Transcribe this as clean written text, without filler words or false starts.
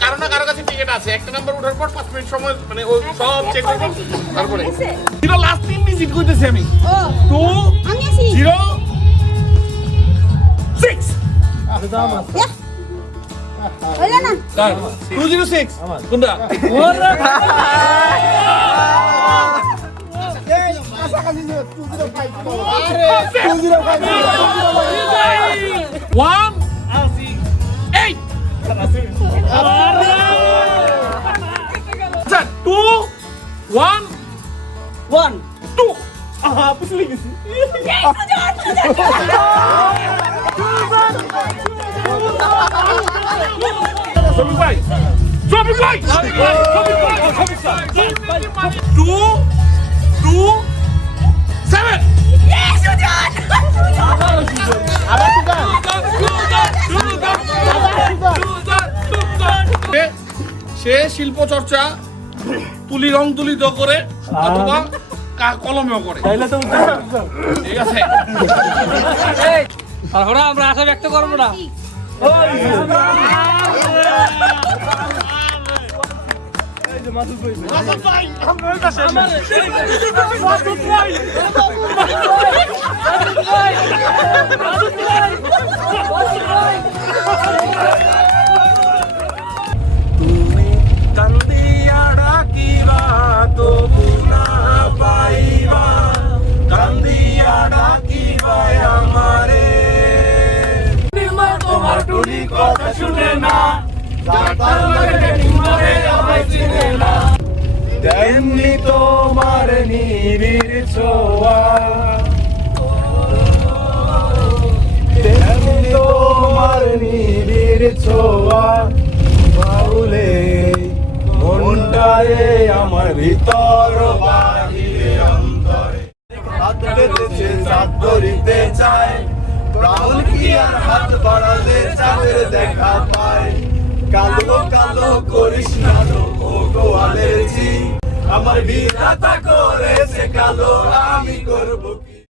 কারো না কারো কাছে টিকিট আছে, একটা নাম্বার ওঠার পর 5 মিনিট সময় মানে ও সব চেক করব তারপরে এটা লাস্ট দিন ভিজিট করতেছি আমি 2 আমি আছি 0 6 হইলো না 206 কোনটা এই কাছাকাছি 205 আরে 205 1 8 2 1 1 2 aha pusli gisi Sobibay 2 2 7 yes Sujan সে শিল্প চর্চা তুলি রং তুলিত করে অথবা কলমেও করে ঠিক আছে আমরা আশা ব্যক্ত করবো না তুমি কান্দিয়া ডাকিবা তবু না পাইবা কান্দিয়া ডাকিবা আমারে তোমার টুনি কথা শুনে না যাতার লাগে নিমরে আমায় চিনে না তেমনি তোমার নিবিড় ছোঁয়া তেমনি তোমার নিবিড় ছোঁয়া বাউলে মনটারে আমার ভিতর বাহিরে অন্তরে হাত পেতেছে সাত ধরিতে চায় রাহুল কি আর হাত বাড়ালে চাঁদের দেখা পায় কালো কালো করিস না ও গোয়ালের জি আমার বিধাতা করেছে কালো আমি করব কি